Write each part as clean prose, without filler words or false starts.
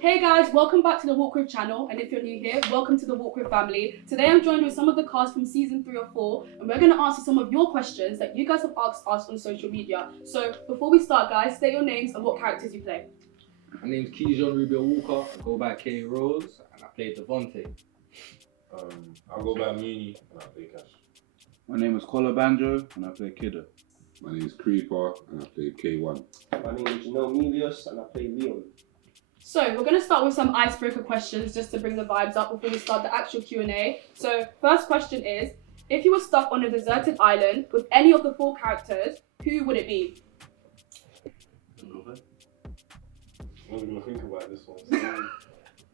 Hey guys, welcome back to the Walk With channel, and if you're new here, welcome to the Walk With family. Today I'm joined with some of the cast from season 3 or 4, and we're going to answer some of your questions that you guys have asked us on social media. So before we start, guys, state your names and what characters you play. My name's Keyshawn Rubio Walker, I go by K Rose, and I play Devontae. I'll go by Mooney and I play Cash. My name is Kola Banjo and I play Kidder. My name is Creeper and I play K1. My name is Janelle Milius and I play Leon. So we're going to start with some icebreaker questions just to bring the vibes up before we start the actual Q&A. So first question is, if you were stuck on a deserted island with any of the 4 characters, who would it be? I was going to think about this one. So,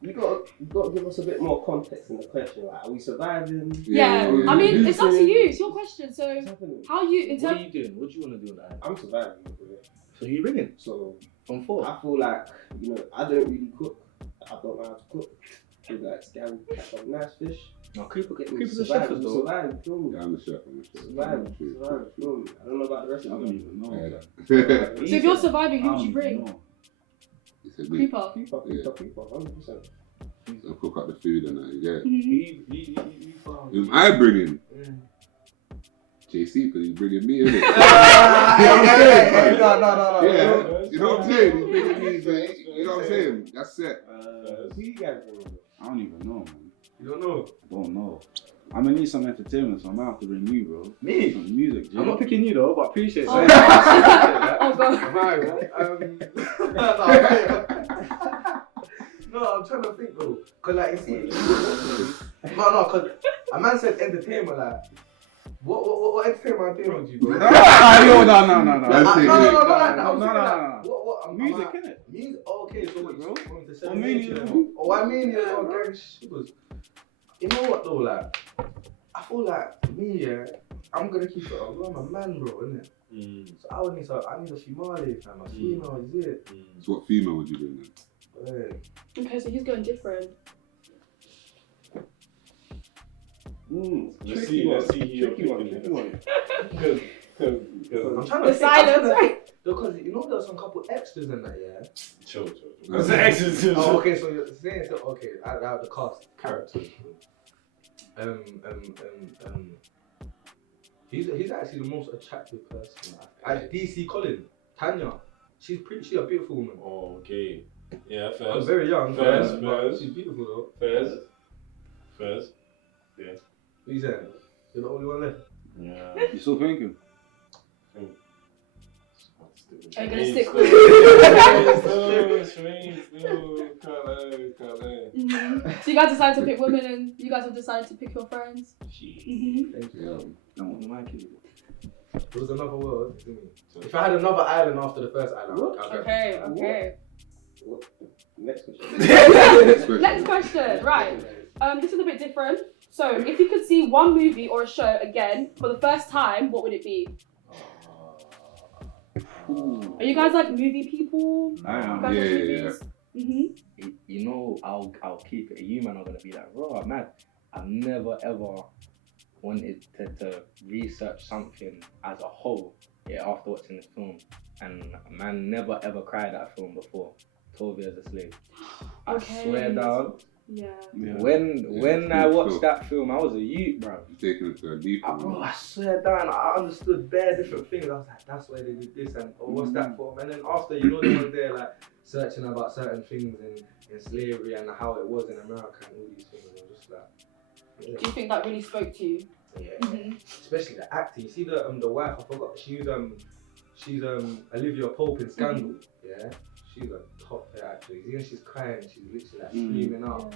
You got to give us a bit more context in the question. Like, are we surviving? Yeah, I mean, it's up to you. It's your question. So What's happening? how you... in What are terms... you doing? What do you want to do on that? I'm surviving. So who you bringing? So From 4? I feel like, I don't really cook. I don't know how to cook. I feel like scan, catch some nice fish. No, Creeper's a chef Surviving, as though. surviving, feel me? Yeah, I'm a chef. Surviving, feel me? I don't know about the rest I of don't them. even know. Yeah. So if you're surviving, who I would don't you bring? even know. It's a big, Creeper. Keeper, 100%. I'll cook up the food and that, yeah. Mhm. Who am I bringing? JC, because he's bringing me, innit? No. Yeah, you know what I'm saying? He's bringing me, you know what I'm saying? That's it. Who you guys bringing? I don't even know, man. you don't know? I don't know. I'm gonna need some entertainment, so I might have to bring you, bro. Me? Some music, G. I'm not picking you though, but appreciate it. Oh, oh god. No, I'm trying to think though, cause like you see, cause a man said entertainment, like what entertainment am I doing with you, bro? No. That's it, No. What Music, innit? Music. Oh, okay, so what, Bro. you want me to I mean, you celebrate know. you? Oh, I mean, gang sugars. You know what though, like I feel like me, yeah, I'm gonna keep it. I'm a man, bro, innit? So I need a female, fam. A female is it? So what female would you bring then? Hey. Okay, so he's going different. Let's see who you're Tricky picking. one. I'm trying The to think, silence, right? Because there's some couple extras in that, yeah. Chill. What's the exit? Oh, okay. So you're saying okay, out the cast characters. He's actually the most attractive person. DC Colin, Tanya. She's a beautiful woman. Oh, okay. Yeah, I'm first. very young. Fairs. but she's beautiful though. First. Yeah. What you saying? You're the only one left. Yeah. You still thinking? Are you gonna stick with So you guys decided to pick women, and you guys have decided to pick your friends. Mhm. Thank you. No. It was another world. Isn't it? If I had another island after the first island, I'll go. Okay. What? Next question. Next question. Right. This is a bit different. So, if you could see one movie or a show again for the first time, what would it be? Are you guys like movie people? I am. You guys Yeah, watch yeah, movies? Mm-hmm. You know, I'll keep it. You man are gonna be like, bro, man. I've never ever wanted to research something as a whole, yeah, after watching this film. And a man never ever cried at a film before. 12 Years a Slave. I Okay. swear down. Yeah. When I watched that film, I was a youth, bro. You're taking it to a deep Bro, one. I swear down, I understood bare different things. I was like, that's why they did this, and what's that for? And then after, they were there like searching about certain things in slavery and how it was in America and all these things. I was just like, yeah. Do you think that really spoke to you? Yeah. Mm-hmm. Especially the acting. You see the wife, I forgot. She's Olivia Pope in Scandal. Yeah. She's a top pair actress. Even she's crying, she's literally like screaming out.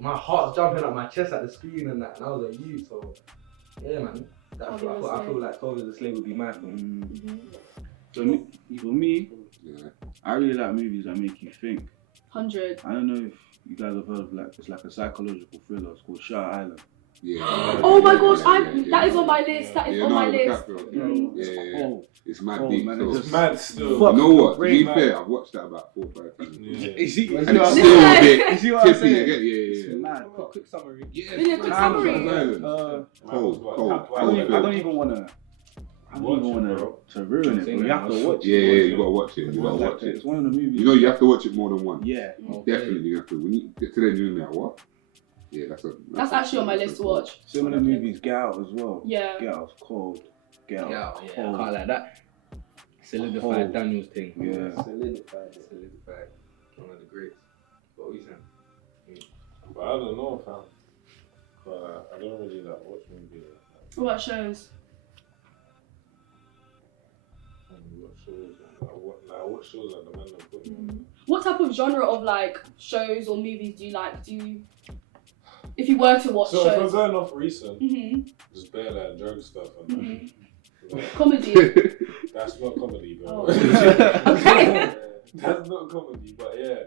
My heart's jumping up my chest at the screen and that, and I was a youth, so yeah, man. I feel like 12 Years a Slave would be my film. So for me, Yeah. I really like movies that make you think. 100. I don't know if you guys have heard of it's like a psychological thriller. It's called Shutter Island. Yeah. Oh my gosh, Yeah. that is on my list. That is on my list. Yeah. It's mad deep. Man, So. it's just Mad still. You know what? To be Brain fair, mad. I've watched that about 4 or 5 times. Yeah. You see And what it's I'm still a saying? bit You see what I'm tippy. saying? Yeah. Mad. Quick summary. Yeah. Yeah, quick Time summary. Island. Uh, Cold. I don't even want to. I don't even want to ruin it, but you have to watch Yeah, it. you gotta watch it. You gotta Like, watch it. it's one of the movies. You know, you have to watch it more than once. Yeah. Definitely, you have to. When you get to the end, you're like, what? Yeah, That's actually on my list to watch. Similar movies, Get Out as well. Yeah. Get Out's cold. Get Out. Yeah, I Cold. can't like that. Solidified Cold. Daniel's thing. Yeah. Solidified. One of the greats. What were you saying? But I don't know, fam. But I don't really like watch movies. What shows? What shows? What shows are the man that put me on? What type of genre of like shows or movies do you like? If you were to watch So if I'm shows? going off recent, Mm-hmm. just bear like drug stuff and Mm-hmm. like, Comedy. that's not comedy, bro. Oh. Okay. That's not comedy, but yeah.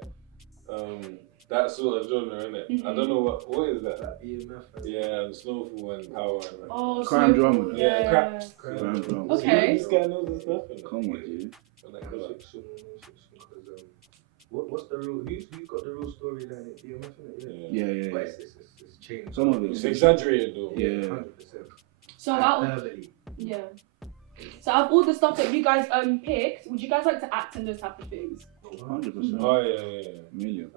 That sort of genre, innit? I don't know what is that? Like EMF. Yeah, and Snowfall and Power and Oh, Crime so drama. cool. Yeah, Yeah. Crime drama. Okay. This guy knows his stuff, innit? Come on, dude. Like non-fiction, because what's the real? Who's got the real storyline? It's EMF, isn't it? Yeah. But it's changed. Some of It's it. exaggerated though. Yeah. 100%. So out of, Hyperbole. yeah. So out of all the stuff that you guys picked, would you guys like to act in those type of things? 100%. Oh yeah. Million.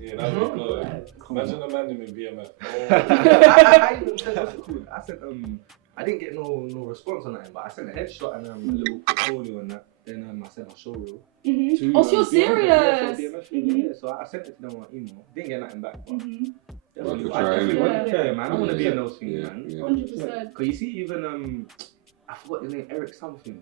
Yeah, that would be good. Imagine a man in BMF. I even said what's it called? I said I didn't get no response on that, but I sent a headshot and a little portfolio and that. Then I sent my show reel. Mm-hmm. Oh, so you're serious? Yeah, so I sent it to them on email. Didn't get nothing back. But definitely, Well, I definitely yeah. want to try, man. I want to be in those things, Yeah, man. yeah. 100%. Cause you see, even I forgot his name, Eric something.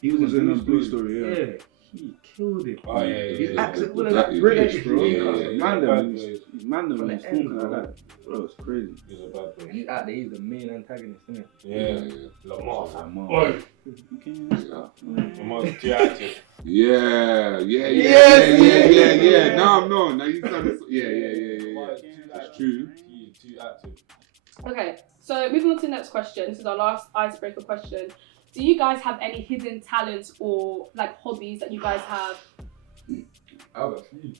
He was in Blue Story, yeah. Yeah, he killed it. Oh yeah. His accent was That like is- British, yeah, bro. yeah, yeah. Man, Bad them boys. when he's From the end, talking like bro. that. Bro, it's crazy. He's a bad boy. He's out there. He's the main antagonist, isn't it? Yeah. Lamar. Lamar. Oi. You can't stop, man. Lamar's too active. Yeah. No, now you done this. Yeah. It's true. He's too active. Okay, so moving on to the next question. This is our last icebreaker question. Do you guys have any hidden talents or like hobbies that you guys have? I have a few.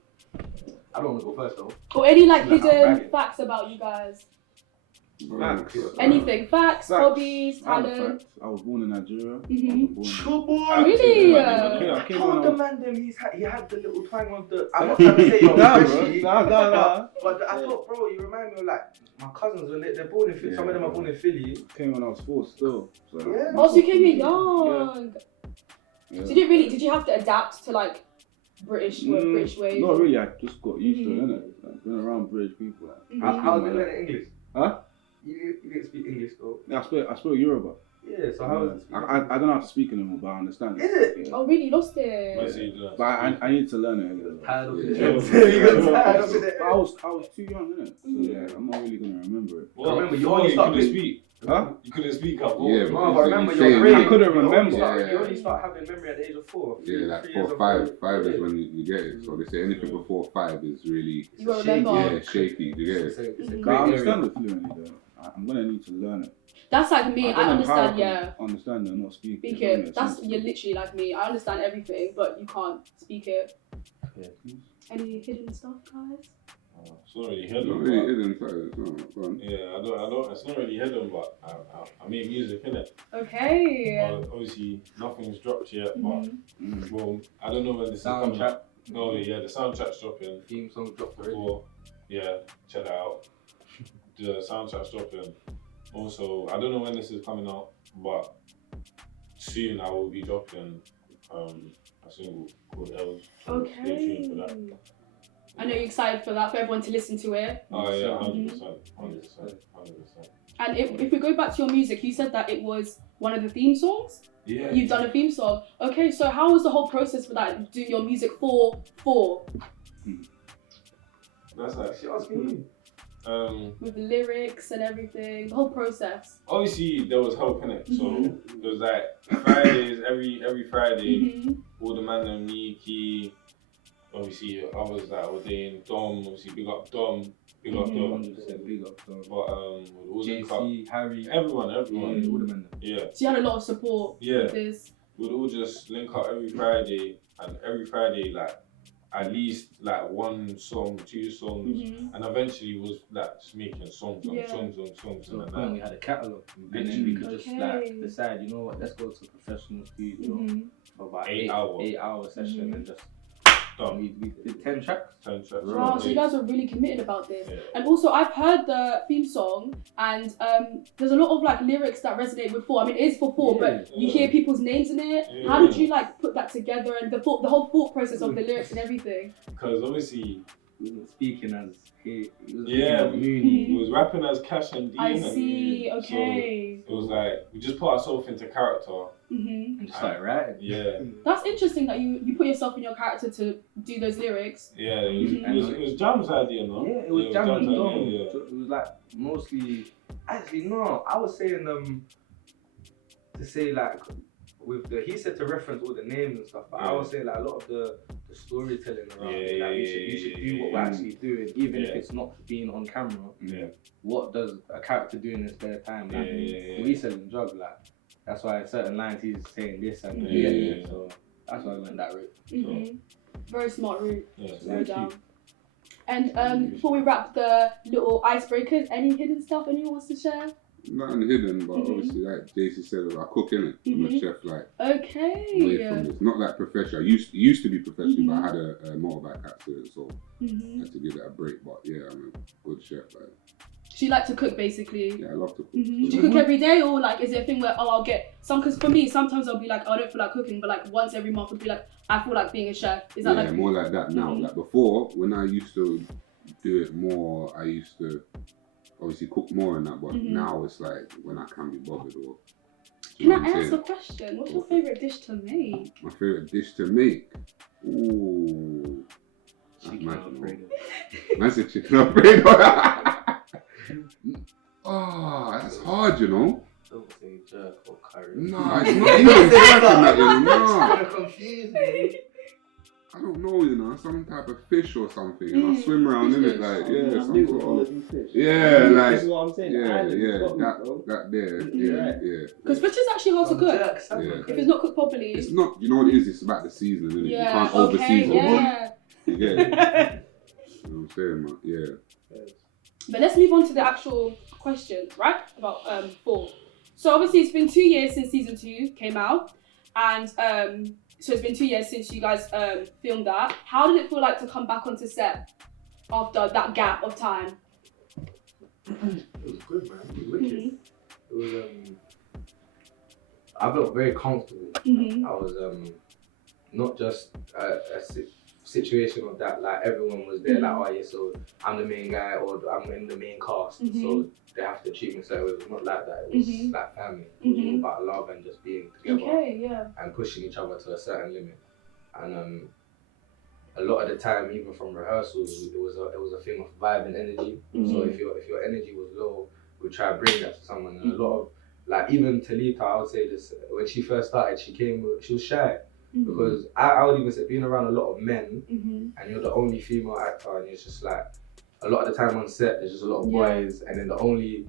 I don't want to go first though. Or any like Like, hidden bragging. facts about you guys? Facts. Anything? Facts, Facts. hobbies, I have a talent? fact. I was born in Nigeria. Mhm. I was Really? born I in told the man them he had the little twang of the. I'm not trying to say you're freshie, Nah. but I thought, bro, you remind me of like my cousins when they're born in Philly. Some of them are born in Philly. Came when I was 4 still. So. Yeah. Oh, so you came here young. Yeah. So did you have to adapt to like British ways? Not really, I just got used to it, innit? Like, been around British people. Like, Mhm. How was it learning English? Huh? You didn't speak English though. I spoke Yoruba. Yeah, so how was it? I don't know how to speak anymore, but I understand. Is it? Yeah. Oh, really? You lost it. Let's see, do that. But I need to learn it again. Tired of Yeah. it. Yeah. You got tired of it. But I was too young, innit? So yeah, I'm not really gonna remember it. Well, Remember, you before only you started- couldn't speak. Huh? You couldn't speak up. Yeah, No, but remember you your say- brain. I couldn't You only remember. start- Yeah. You only start having memory at the age of 4. Yeah, like 3 4 years or of 5. age. 5 is when you get it. So they say anything before 5 is really You won't remember. shaky. You get it? It's a Mhm. great But I area. understand it fluently though. I'm gonna need to learn it. That's like me. I don't know how understand. can Yeah. Understand it and not speak. Speak It don't it. make That's sense. you're literally like me. I understand everything, but you can't speak it. Yeah, please. Any hidden stuff, guys? It's not really Not hidden. really but- hidden, so it's not fun. Yeah, I don't. It's not really hidden, but I make music, innit? Okay. Obviously, nothing's dropped yet, Mhm. but well, I don't know when this is coming. Soundtrack. No, yeah, the soundtrack's dropping. Theme song dropped already. Before, yeah, check that out. The soundtrack's dropping. Also, I don't know when this is coming out, but soon I will be dropping a single called L's. So stay Okay. tuned for that. I know you're excited for that, for everyone to listen to it. Oh yeah, Mhm. 100%. And if we go back to your music, you said that it was one of the theme songs. Yeah. You've done a theme song. Okay, so how was the whole process for that? Doing your music for That's like She asking you. with the lyrics and everything, the whole process. Obviously there was help in it, so Mhm. it was like Fridays, every Friday, Mhm. all the man and me, Key, obviously others that were doing Dom, obviously big up Dom, big up Mhm. Dom, 100% big up. So. but we'll link up. JC, Harry, Everyone, yeah, all the men. yeah, So you had a lot of support Yeah. with this. we'd all just link up every Friday, and every Friday like at least like 1 song, 2 songs, and eventually was like just making songs on songs on songs. So And when we had a catalogue, and then we could just like decide, you know what, let's go to a professional studio for about 8 hour session and just done. We did 10 tracks. 10 tracks. Wow, so you guys are really committed about this. Yeah. And also, I've heard the theme song, and there's a lot of like lyrics that resonate with 4. I mean, it is for 4, but you hear people's names in it. Yeah. How did you like put that together and the whole thought process of the lyrics and everything? Because obviously, We were speaking as he was he was rapping as Cash and D. I see. So Okay. it was like we just put ourselves into character. and just like writing. Yeah, That's interesting that you put yourself in your character to do those lyrics. yeah. It was Jam's idea, no? Yeah, it was Jam and Dom. idea, yeah. So it was like mostly. Actually, no. I was saying to say like with the he said to reference all the names and stuff, but I was saying like a lot of the storytelling around it. Like we should do what we're actually doing, even if it's not being on camera. Yeah. What does a character do in his spare time? Like we selling drugs, like that's why certain lines he's saying this and so that's why I went that route. Very smart route. Yeah. No doubt. And before we wrap the little icebreakers, any hidden stuff anyone wants to share? Nothing hidden, but obviously, like JC said, I cook in it. I'm a chef, like away from this. Not like professional. I used to be professional, but I had a motorbike accident, so I had to give it a break. But yeah, I'm a good chef. Like, So you like to cook, basically? yeah, I love to cook. Do you cook every day, or like is it a thing where I'll get some? Because for me, sometimes I'll be like, I don't feel like cooking, but like once every month I'll be like, I feel like being a chef. Is that like more like that now? Like before, when I used to do it more, I used to obviously cook more and that. But now it's like when I can't be bothered. Or Can I ask a question? What's your favorite dish to make? my favorite dish to make? Ooh, Chicken Alfredo. That's a chicken Alfredo. Oh, that's hard, you know. Don't say jerk or curry. No, it's not even that, you know. No. It's confused me. I don't know, you know, some type of fish or something, and I swim around in it, like, yeah, some sort of, yeah, like, This is what I'm saying. that there, yeah. Because fish is actually hard to cook. Yeah. If it's not cooked properly. It's not, you know what it is, it's about the seasoning, isn't it? Yeah, You can't over-season. yeah. You get it? You know what I'm saying, man? Yeah. But let's move on to the actual questions, right? About 4. So obviously it's been 2 years since season 2 came out, and so it's been 2 years since you guys filmed that. How did it feel like to come back onto set after that gap of time? It was good, man. It was wicked. It was I felt very comfortable. I was not just a situation of that, like everyone was there, like, oh yeah, so I'm the main guy or I'm in the main cast, so they have to treat me. So it was not like that. It was like family. It was all about love and just being together and pushing each other to a certain limit. And a lot of the time, even from rehearsals, it was a thing of vibe and energy. So if your energy was low, we'd try to bring that to someone. And a lot of, like, even Talita, I would say this, when she first started, she was shy. Because I would even say, being around a lot of men and you're the only female actor, and it's just like a lot of the time on set there's just a lot of boys, and then the only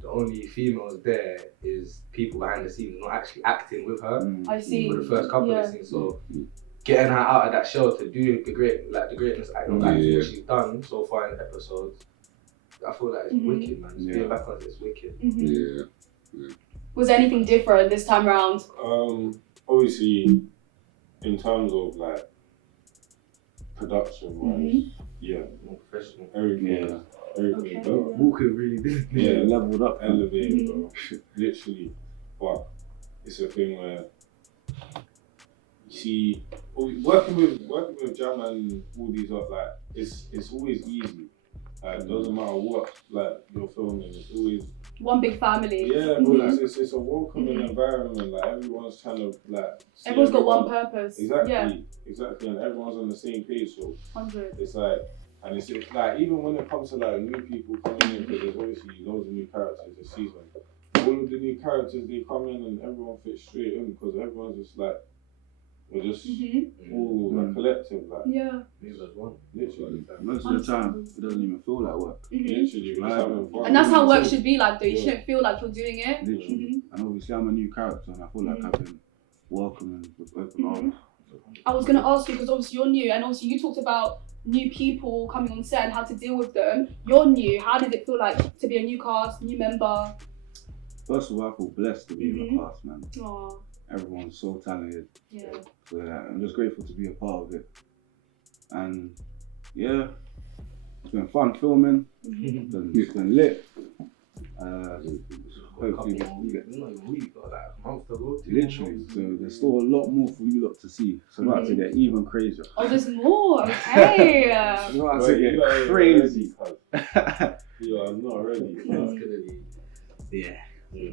females there is people behind the scenes not actually acting with her. I see. For the first couple of scenes. So getting her out of that shell to do the greatness acting what she's done so far in the episodes, I feel like it's wicked, man. Just being back on it's wicked. Yeah. Was there anything different this time around? Obviously, in terms of like production wise, More professional. everything better. Walker really did. Yeah, leveled up. elevated, bro. Literally. But it's a thing where you see, working with Jam and all these up, like it's always easy. Like, doesn't matter what like you're filming, it's always One big family. yeah, bro. Like, it's a welcoming environment. Like, everyone's trying to like. Everyone's got one purpose. Exactly, and everyone's on the same page. So 100. it's like, and it's like, even when it comes to like new people coming in, because there's obviously loads of new characters this season. All of the new characters, they come in and everyone fits straight in because everyone's just like, we're just all like collective, like one. literally. Most of the time, it doesn't even feel like work. Literally, we're just having fun. And that's how work should be like, though. You shouldn't feel like you're doing it. Literally. And obviously, I'm a new character, and I feel like I've been welcomed with open arms. I was gonna ask you because obviously you're new, and obviously you talked about new people coming on set and how to deal with them. You're new. How did it feel like to be a new cast, new member? First of all, I feel blessed to be in the cast, man. Aww. Everyone's so talented. Yeah. So I'm just grateful to be a part of it. And yeah, it's been fun filming. It's been lit. Hopefully we get not even week, but like a month ago. literally. So there's still a lot more for you lot to see. It's about to get even crazier. Oh, there's more. Okay. It's about to get crazy. You are not ready. It's gonna be, yeah.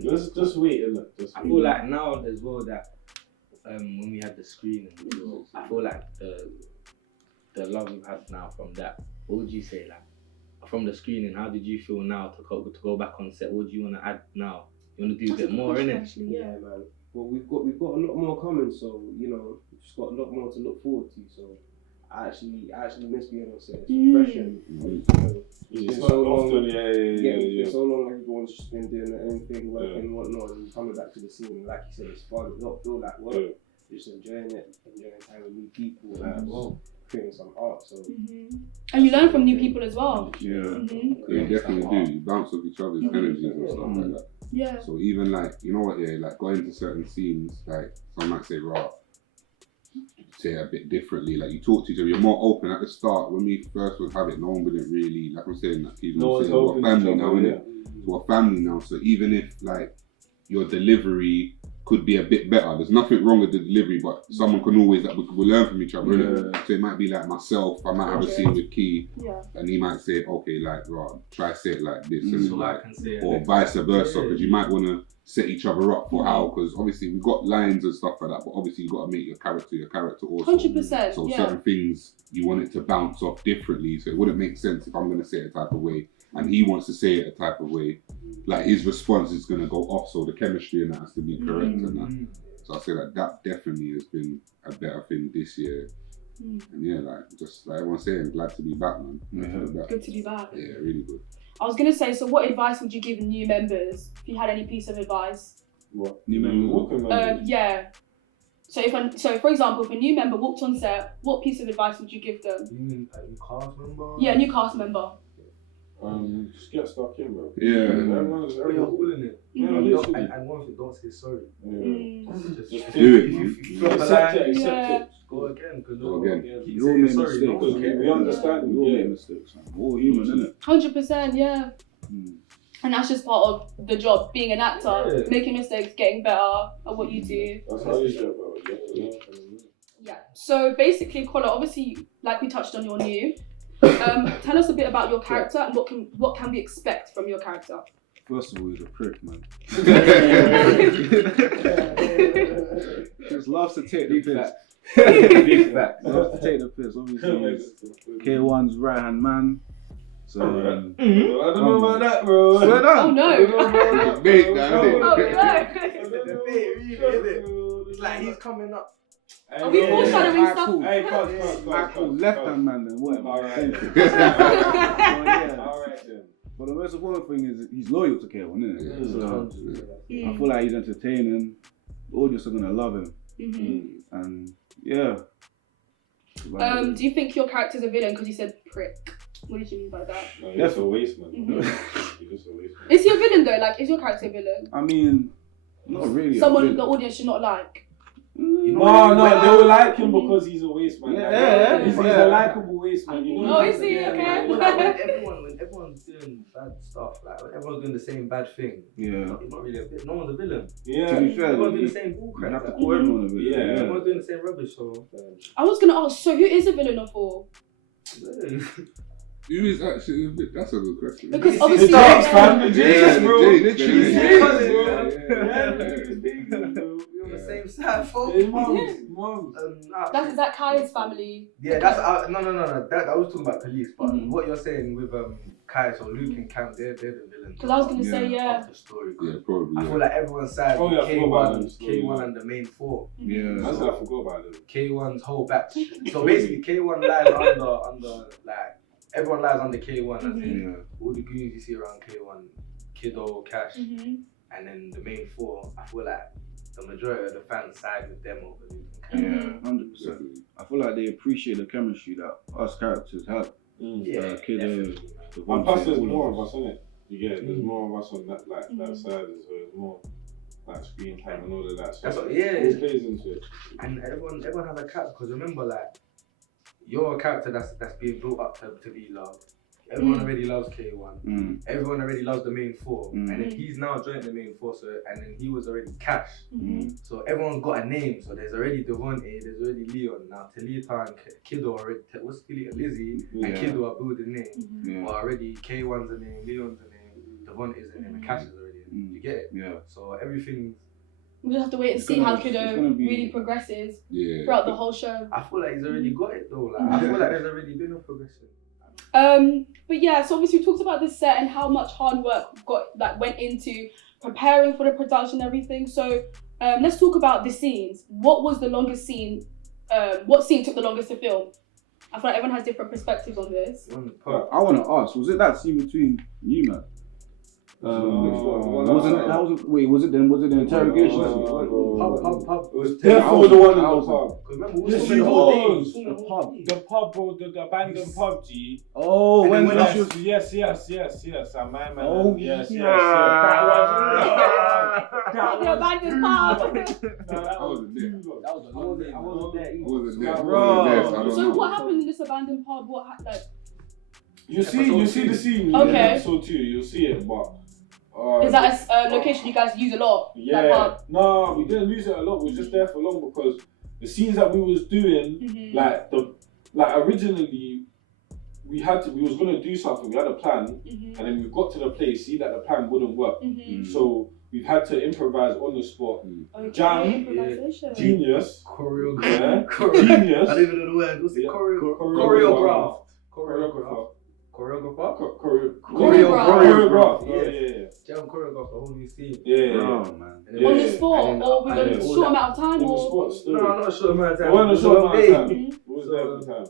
Just wait, innit? I feel like now as well that when we had the screening, I feel like the love we've had now from that. What would you say, like from the screening? How did you feel now to go back on set? What do you want to add now? You want to do a bit more, innit? Actually, Yeah, man. Well, we've got a lot more coming, so you know, we've just got a lot more to look forward to. So I actually miss being on set. It's refreshing. It's been so long. often, yeah. For so long, everyone's just been doing their own thing, working and whatnot, and coming back to the scene. Like you said, it's fun. You don't feel like work. You're just enjoying it, enjoying time with new people, and creating some art. So. And you learn from new people as well. Yeah, you definitely do. You bounce off each other's energies and stuff like that. Yeah. So even like, you know what, yeah, like going to certain scenes, like some might say, right, say it a bit differently. Like you talk to each other, you're more open at the start. When we first would have it, no one wouldn't really, like I'm saying, like people No saying, one's we're family helping each now, other, innit? We're family now. So even if like your delivery could be a bit better, there's nothing wrong with the delivery, but someone can always, like, we'll learn from each other, innit? So it might be like myself, I might have a scene with Key, and he might say, okay, like, right, try say it like this, and So like, I can say or vice versa, because you might want to set each other up for how, because obviously we've got lines and stuff like that, but obviously you've got to make your character also. 100%. So yeah. certain things you want it to bounce off differently, so it wouldn't make sense if I'm going to say it a type of way and he wants to say it a type of way, like his response is going to go off, so the chemistry and that has to be correct and that. So I say that definitely has been a better thing this year. And yeah, like just like everyone's saying, glad to be back, man. Good to be back. Yeah, really good. I was gonna say, so what advice would you give new members? If you had any piece of advice? What? New members? Yeah. So for example, if a new member walked on set, what piece of advice would you give them? You mean a new cast member? Yeah, a new cast member. Just get stuck in, bro. Yeah. Everyone's You're all in it. And one thing, don't say sorry. Just do it, man. Accept it. Go again, because Go again. keep You all saying make sorry. mistakes. No one cares. We understand. We all make mistakes, man. We're all human, innit? 100%, yeah. And that's just part of the job, being an actor, making mistakes, getting better at what you do. That's how you should, bro. Yeah. So basically, Kola, obviously, like we touched on, you're new. Tell us a bit about your character and what can we expect from your character. First of all, he's a prick, man. Just loves to take the piss. Big fact. Loves to take the piss. Obviously, he's K1's right hand man. So I don't know about that, bro. swear down. Oh no! Big, that, It's like he's coming up. Are we foreshadowing stuff? Cool. Hey, Cool. Left hand man then, whatever. Alright. Thank you. Yeah. Alright then. But the most important thing is he's loyal to K1, isn't it? So I feel like he's entertaining. The audience are gonna love him. And yeah. Do you think your character's a villain because you said prick? What did you mean by that? No, you're just a waste, man. You're just a waste, man. Is he a villain though? Like, is your character a villain? I mean, not really. Someone the audience should not like. No, they will like him because he's a waste man. Yeah. He's a likable waste man. You know. Oh, is he? Okay. When everyone's doing bad stuff, like when everyone's doing the same bad thing, Yeah. you're not really a villain. No one's a villain. Yeah. To be fair, Everyone's doing you the same bullcrap. have to like, call everyone a bit. Yeah. everyone's doing the same rubbish. So I was gonna ask. So who is a villain of all? Who is actually, that's a good question. Because The obviously, Jakes, fam. The Yeah, Jakes, bro. the Jakes, The yeah. Jakes, bro. We're on the same side, folks. Hey, moms. is that Kai's family? Yeah, that's no. That I was talking about police, but what you're saying with Kai, so Luke and Cam, they're the villains. Because I was gonna say yeah. Of the story. Yeah, probably. I Yeah. feel like everyone's side Oh, yeah, I forgot about them. K1 and the main four. Yeah. That's what I forgot about them. K1's whole batch. So basically, K1 lies under like everyone lies under K1. As in all the goons you see around K1, Kiddo, Cash, and then the main four. I feel like the majority of the fans side with them over losing Mhm. Yeah, 100%. I feel like they appreciate the chemistry that us characters have. Yeah, Kiddo, definitely, man. And plus, there's all more of of us, innit? You get it? There's Mm. more of us on that that Mhm. side, so there's more like screen time and all of that. So That's what- it yeah, all it's- plays into it. And everyone has a character, because remember, like, you're a character that's being built up to be loved. Everyone already loves K1. Everyone already loves the main four. And then he's now joined the main four, so, and then he was already Cash. So everyone's got a name. So there's already Devontae, there's already Leon. Now Talita and Kiddo already, what's Talita? Lizzie and Kiddo are building name. But already K1's a name, Leon's a name, Devontae's a name, and Cash is already a name. You get it? Yeah. So everything's, We just have to wait and It's see gonna- how it's Kiddo gonna be- really progresses Yeah. throughout the whole show. I feel like he's already got it though. Like I feel like there's already been a progression. But yeah, so obviously we talked about this set and how much hard work went into preparing for the production and everything. So let's talk about the scenes. What was the longest scene? What scene took the longest to film? I feel like everyone has different perspectives on this. I want to ask, was it that scene between you, man? Which one? Was it the interrogation? It was definitely the one in the pub. Remember, we Yes, was it the whole day. was. We was The whole day. The pub, bro, the abandoned pub, G. Oh, And when then she when was... Yes. And my man. Oh, yes. yeah. The abandoned pub. I wasn't there. I wasn't there either. I wasn't there. Bro. I wasn't there, so I don't So know. what happened in this abandoned pub? You see the scene Okay. in episode 2, you'll see it, but Is that a location you guys use a lot? That yeah, pub? no, we didn't lose it a lot. We were just there for long because the scenes that we was doing, like originally, we was gonna do something. We had a plan, and then we got to the place, see that the plan wouldn't work. So we've had to improvise on the spot. Okay, Jam, improvisation. Genius, Choreograph. genius, I don't even know the word. What's it? Yeah. Choreograph. Choreographer. Choreographer. Choreograph. Yeah. Yeah. Jam choreograph the whole new scene. Yeah. Oh, man. And then- Yeah. On the spot, and then- or with and a then all short that- amount of time, On the or spot still. No, not a short amount of time. It wasn't a It was short long amount of day. time. It was there for time.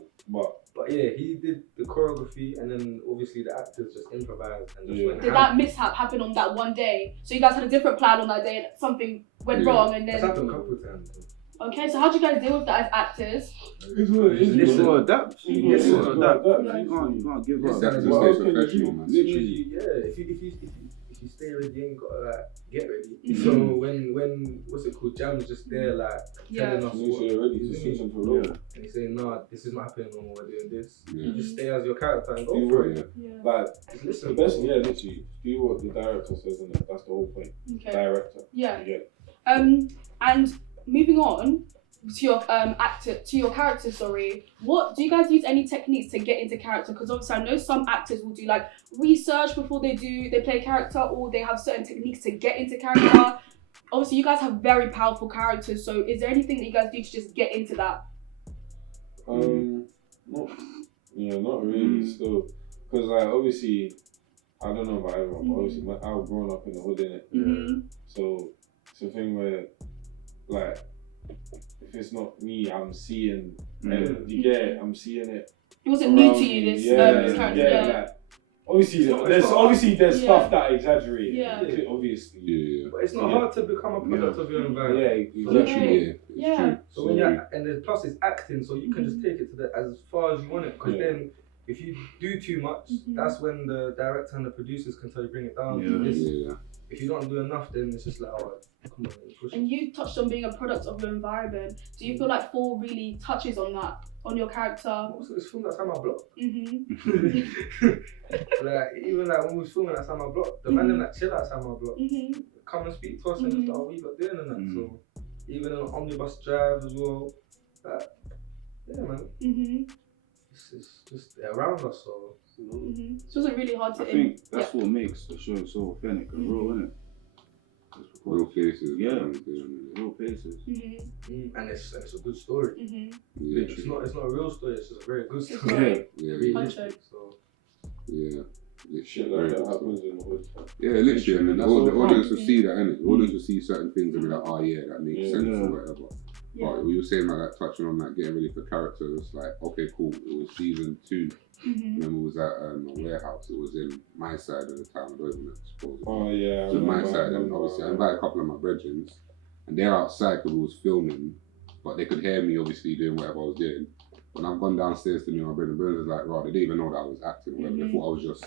But yeah, he did the choreography, and then obviously the actors just improvised and just Yeah. went did ham. that mishap happen on that one day? So you guys had a different plan on that day, and something went Yeah. wrong, and That's then happened a couple of times. okay. So how do you guys deal with that as actors? It's what it is. Listen. You adapt. Yeah. You adapt. Yeah. You can't give Listen. up. That's to What stay else can you professional, do? man. Literally, yeah. If you stay ready, you ain't gotta like get ready. Mhm. So when what's it called? Jam's just there like Yeah. telling us You what, should have ready to he's switch doing. into role. And he's saying, nah, this is not happening no more. We're doing this. Yeah. You just stay as your character and go Do for what- it. Yeah. Like Just the listen. best, yeah, literally do what the director says, and that's the whole point. Okay. Director. Yeah. Yeah. And moving on to your character. Sorry. What do you guys use any techniques to get into character? Because obviously I know some actors will do like research before they play character, or they have certain techniques to get into character. Obviously, you guys have very powerful characters. So, is there anything that you guys do to just get into that? Not really. Still, because like obviously, I don't know about everyone, but obviously I've grown up in the hood, innit? Mhm. So it's a thing where, like, if it's not me, I'm seeing. And you get it? I'm seeing it. It wasn't new around to you. me. This Yeah, character. yeah. Yeah. Like, obviously, It's not- there's it's not- obviously there's Yeah. stuff that I exaggerate. Yeah. Obviously. Yeah. But it's not Yeah. hard to become a product of your Yeah. environment. Exactly. Literally, yeah. It's Yeah. true. So when you're, and then plus it's acting, so you can just take it to the as far as you want it. Because Yeah. then if you do too much, Mhm. that's when the director and the producers can tell you bring it down. Yeah. To this. Yeah. If you don't do enough, then it's just like, oh, come on, push it. And you touched on being a product of your environment. Do you feel like 4 really touches on that, on your character? Also, it's filmed outside my block. Mhm. Like even like when we was filming outside my block, the man that chill outside my block Mhm. come and speak to us and just like, oh, we got doing and that. So even on omnibus drive as well, like, yeah, man, Mhm. it's just they're around us. So Mhm. So it's really hard to. I think that's what makes the show so authentic and real, isn't it? Real faces. Yeah. Yeah. Real faces. Mhm. and it's a good story. Mhm. Yeah. It's not a real story. It's just a very good It's story. great. Yeah. Realistic. So Yeah. Shit like that happens in the hood. Yeah, literally, and then That's the what audience I'm will see that, innit? The audience will see certain things and be like, oh yeah, that makes Yeah. sense Yeah. or whatever. Yeah. But you were saying like that, touching on that, getting ready for characters, like, okay, cool, it was season 2. Mhm. Remember, it was at a warehouse, it was in my side of the town, I don't even suppose. Oh yeah. It was my side, and obviously I invited a couple of my brethren, and they're outside because we was filming, but they could hear me obviously doing whatever I was doing. When I've gone downstairs to me, my brother was like, right, they didn't even know that I was acting or whatever. They thought I was just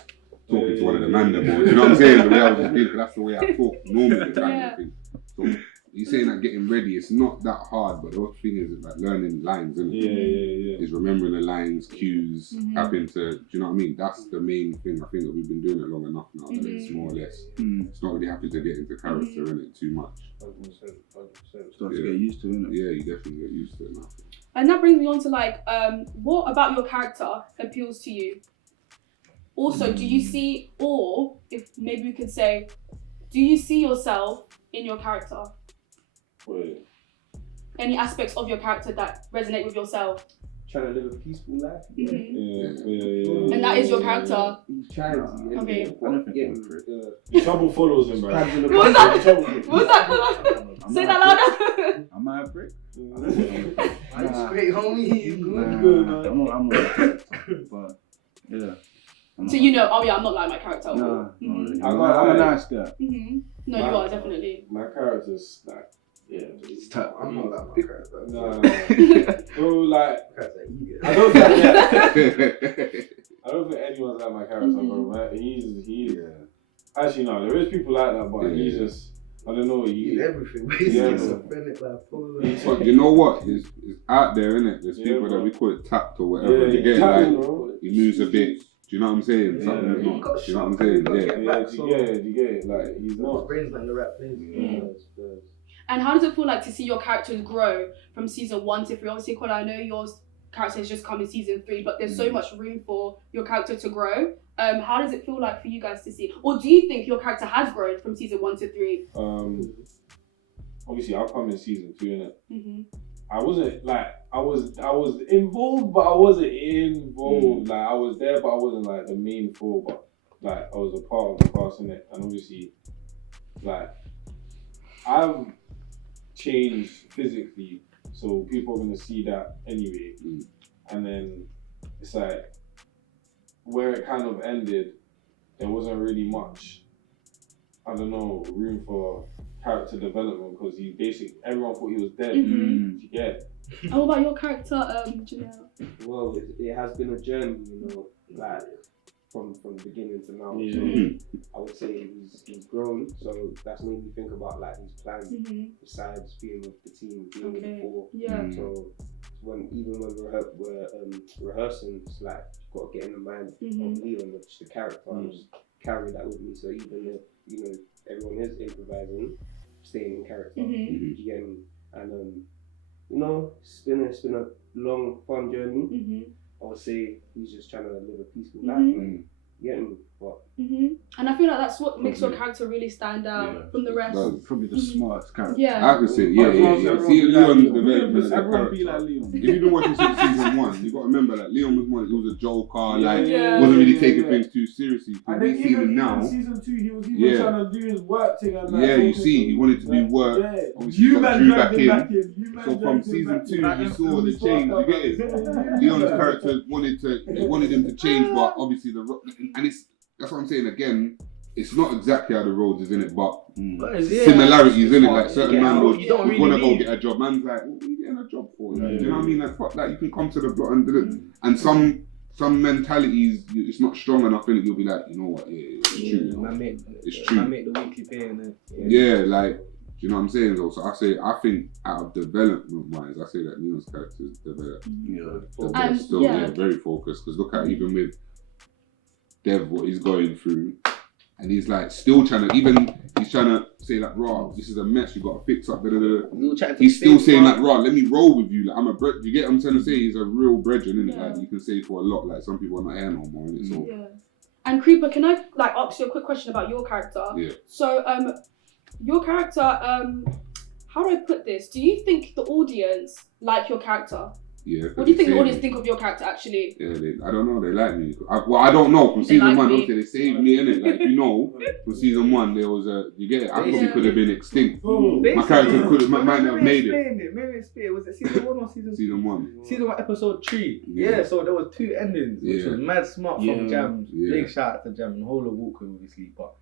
talking to one of the man them, or, you know what I'm saying? The way I was just thinking, that's the way I talk normally, kind of thing. So you saying that getting ready, it's not that hard, but the whole thing is like learning lines, isn't it? Yeah. Is remembering the lines, cues, having to, do you know what I mean? That's the main thing. I think that we've been doing it long enough now that it's more or less, it's not really having to get into character in it too much. 100%. Start to get used to it, innit? Yeah, you definitely get used to it now. And that brings me on to like, what about your character appeals to you? Also, do you see, or if maybe we could say, do you see yourself in your character? Wait. Any aspects of your character that resonate with yourself? Trying to live a peaceful life. Yeah. And that is your character? He's trying to. Okay. I don't think I'm for it. Trouble follows him, bro. What was that? What was that? Say that louder. Am I a prick? That's great, homie. You good? Good, man. I'm not. But yeah. So you know, oh yeah, I'm not like my character. Nah, Mhm. I'm a nice guy. No, you are definitely. My character's like, yeah. I'm not like my character. No. Bro, like, I don't think anyone's like my character, bro. Man. He's. Actually, no, there is people like that, but he's just, I don't know. He's everything. He's schizophrenic, like, But you know what? It's out there, innit? There's people that we call it tact or whatever. You get like, he moves a bit. Do you know what I'm saying? Something's not. Do you know what I'm saying? You get it. Like, he's not. His brain's not in the right place. And how does it feel like to see your characters grow from season 1 to 3? Obviously, Colin, I know your character has just come in season 3, but there's so much room for your character to grow. How does it feel like for you guys to see? Or do you think your character has grown from season 1 to 3? Obviously, I'll come in season 2, innit? I wasn't like, I was involved, but I wasn't involved. Like, I was there, but I wasn't like the main four, but like I was a part of the cast, innit? And obviously, like, I've changed physically, so people are gonna see that anyway. And then it's like, where it kind of ended, there wasn't really much, I don't know, room for character development, because he basically, everyone thought he was dead. Yeah. And what about your character, Janelle? Well, it has been a journey, you know, like from the beginning to now. So I would say he's grown, so that's made me think about like his plans besides being with the team, being with the four. So when we're rehearsing, it's like you've got to get in the mind of Leon, which the character, and just carry that with me. So even if, you know, everyone is improvising, staying in character, you get me? And you know, it's been a long, fun journey. I would say he's just trying to live a peaceful life, and get me? But and I feel like that's what makes your character really stand out from the rest. Probably the smartest character. I could say, See, Leon's development as a everyone be character. like Leon. If you've been watching since season 1, you got to remember that Leon was one. He was a joker, wasn't really taking things too seriously. And then we see him now. in season 2, he was even trying to do his work thing. And like, you see, he wanted to do work. Obviously, You got man Drew dragged back him in. back in. So from season 2, you saw the change. You get it? Leon's character wanted him to change, but obviously that's what I'm saying again. It's not exactly how the roads is in it, but similarities in it. Like certain man would want to go get a job. Man's like, what are you getting a job for? Like, do you know what I mean? Like, fuck that. You can come to the block and do it. And some mentalities, it's not strong enough in it. You'll be like, you know what? It's true. It's true. I make the weekly pay and like, do you know what I'm saying? Though, so I think out of development wise, I say that Leon's character is developed. Very focused. Because look at even with Dev, what he's going through. And he's like still trying to say like, raw, this is a mess, you got to fix up. He's still saying like, raw, let me roll with you. Like, I'm a you get what I'm trying to say? He's a real brethren, isn't it? Like, you can say for a lot. Like, some people are not here no more, innit? So. And Creeper, can I like ask you a quick question about your character? So, your character, how do I put this? Do you think the audience like your character? What do you think the audience think of your character actually? I don't know, they like me. I don't know, from season 1, obviously they saved me, innit? Like, you know, from season 1 there was you get it? I probably could have been extinct. My character might have made it. Maybe explain. Was it season 1 or season 2? Season 1. Season 1, episode 3. Yeah, so there was 2 endings, which was mad smart from Jam. Big shout out to Jam and the whole of Walker, obviously. But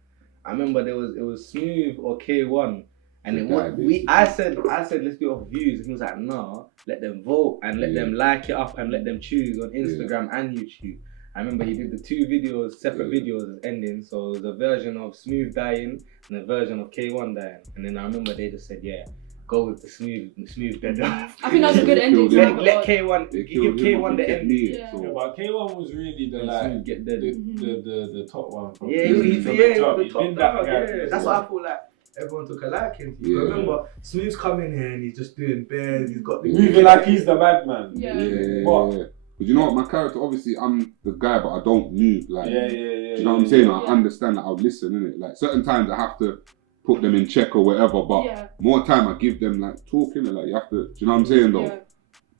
I remember it was Smooth or K1. And then I said let's do it off views. And he was like, nah, let them vote and let them like it up and let them choose on Instagram and YouTube. I remember he did the 2 videos, separate videos as ending. So it was a version of Smooth dying and a version of K1 dying. And then I remember they just said, yeah, go with the smooth dead. I think that was a good ending. Let K1 give K1 the ending. Yeah, but K1 was really the top one. From he's the top guy. That's what I feel like. Everyone took a liking to you. Remember, Smooth's coming here and he's just doing bears. He's got the moving like he's the madman. But you know what, my character, obviously I'm the guy, but I don't move like. Do you know what I'm saying? I understand that I'll listen, innit? Like certain times I have to put them in check or whatever, but more time I give them like talking, like you have to. Do you know what I'm saying though? Yeah.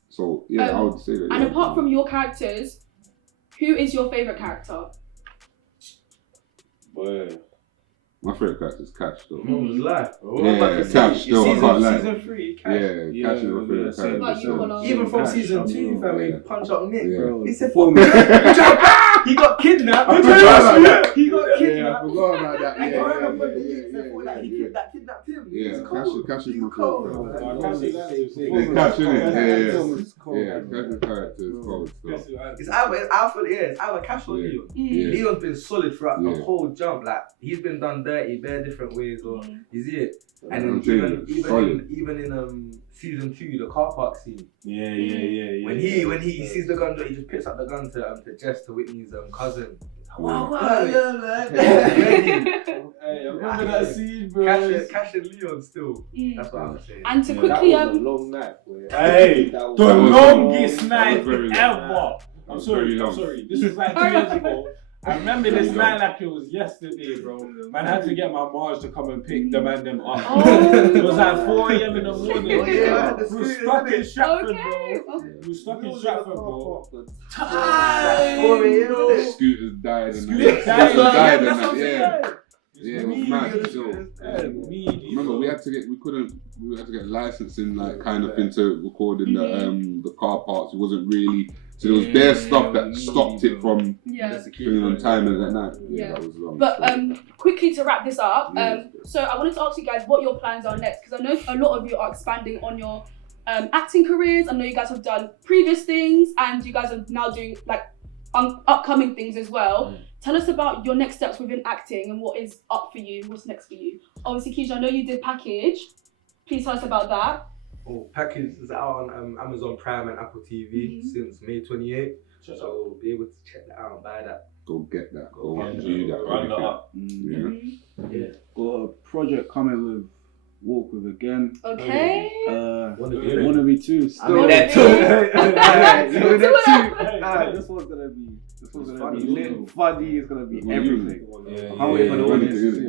So I would say that. And apart from your characters, who is your favourite character? Boy. My favourite character is Cash though. Life. Cash still, I can't lie. Season 3, Cash. Cash is my favourite character. Even from season 2, fam, he punched up Nick, bro. He said, for me. He got kidnapped. He got kidnapped. Yeah, I forgot about that. He kidnapped him. Yeah, Cash is my favourite. Cash is Cash, innit? Yeah, Cash's character is cold. It's either Cash or Leon. Leon's been solid throughout the whole jump. Like, he's been done dirty bare different ways, or is it? And then even in season 2, the car park scene. When he sees the gun, he just picks up the gun to Jess, to Whitney's cousin. Wow, hey, I remember that scene, bro. Cash and Leon still. That's what I'm saying. And to quickly that was a long night, boy. Hey, the longest night ever. I'm sorry. This was like 2 years ago. I remember this night like it was yesterday, bro. Man, I had to get my Mars to come and pick the man them up. It was like 4 a.m. in the morning. We were stuck in Stratford, bro. We were stuck in Stratford, bro. Scooters died and yeah, it was mad. Remember, we had to get licensing, like kind of into recording the car parks. It wasn't really. So there was bare stuff that stopped it from doing on time and that night. That was long. But quickly to wrap this up, so I wanted to ask you guys what your plans are next, because I know a lot of you are expanding on your acting careers. I know you guys have done previous things and you guys are now doing like upcoming things as well. Tell us about your next steps within acting and what is up for you, what's next for you. Obviously, Keisha, I know you did Package. Please tell us about that. Package is out on Amazon Prime and Apple TV since May 28th. So be able to check that out and buy that. Go get that. Go do that. Run that up. Got a project coming with Walk With again. Okay. Wannabe 2. Still there too. This one's gonna be lit, funny. It's gonna be everything. Can't wait for the audience to see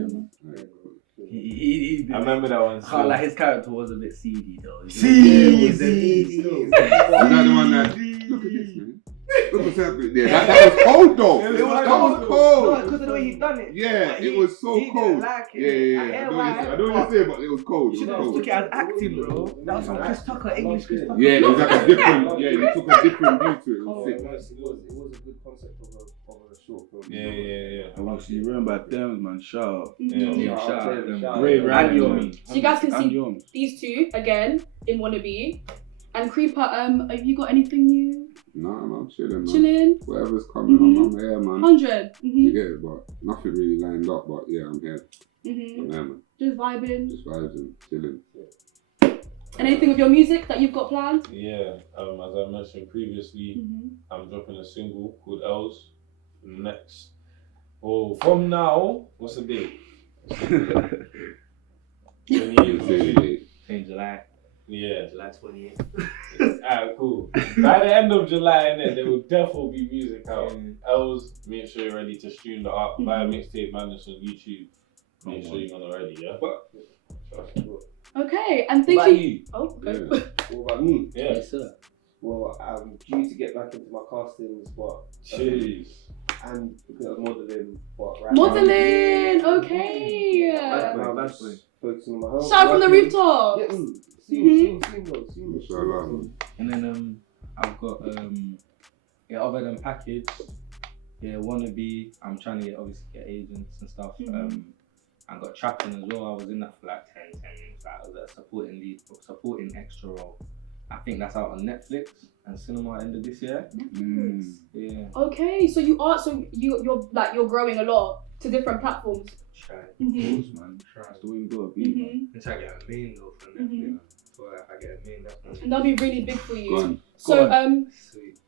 it. I remember that one. Can't lie, his character was a bit seedy though. Seedy. Is that the one that? Look at this, man. Look what's happening there. That was cold though. That was cold. No, because of the way he done it. Yeah, it was so cold. Like I know what you're saying, but it was cold. You should have took it as acting, bro. That was from Chris Tucker, English Chris Tucker. Yeah, it was like a different. Yeah, they took a different view to it. It was sick. It was a good concept of a short film. Yeah. And obviously, written by them, man. Shout out. Shout out them. Great writing. So you guys can see these two again in Wannabe. And Creeper, have you got anything new? Nah, man, chilling, man. Chilling? Whatever's coming, I'm here, man. 100. You get it, but nothing really lined up, but yeah, I'm here. Mm-hmm. I'm here, man. Just vibing. Just vibing, chilling. And anything with your music that you've got planned? Yeah, as I mentioned previously, I'm dropping a single called Els next. Oh, from now, what's the date? 28th. In July. Yeah. July 28th. Alright, cool. By the end of July, there will definitely be music out. Els, make sure you're ready to stream the art. Buy a mixtape madness on YouTube. Make sure you're on already, yeah? Okay, and thank you. Oh, okay. What about me? Yeah. Yes, sir. Well, I'm due to get back into my castings, but Jeez. and because of modelling, but right modelling, okay. now, I'm just focusing on my health. Shout from the rooftops. Yeah, And then I've got other than Package, Wannabe. I'm trying to get agents and stuff. I got trapping as well. I was in that for like 10 minutes. Like, I was a supporting extra role. I think that's out on Netflix and cinema at the end of this year. Netflix. Yeah. Okay, so you're growing a lot to different platforms. Try. Mm-hmm. Man, Try. that's the way you gotta be, man. I'm trying to get a main though for Netflix. So if I get a main, that's And that'll be really big for you. Go on. So sweet.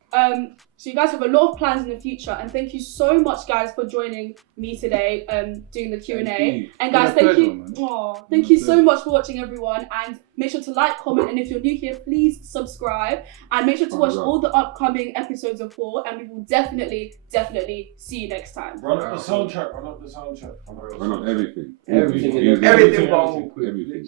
so you guys have a lot of plans in the future, and thank you so much, guys, for joining me today, doing the Q&A. you. And guys, Been a thank you. pleasure, man. Oh, thank Been a you so pleasure. much for watching, everyone. And make sure to like, comment, and if you're new here, please subscribe. And make sure to watch all the upcoming episodes of 4. And we will definitely see you next time. Run up the soundtrack. Run up everything. Everything. Everything. Everything. Everything. Literally.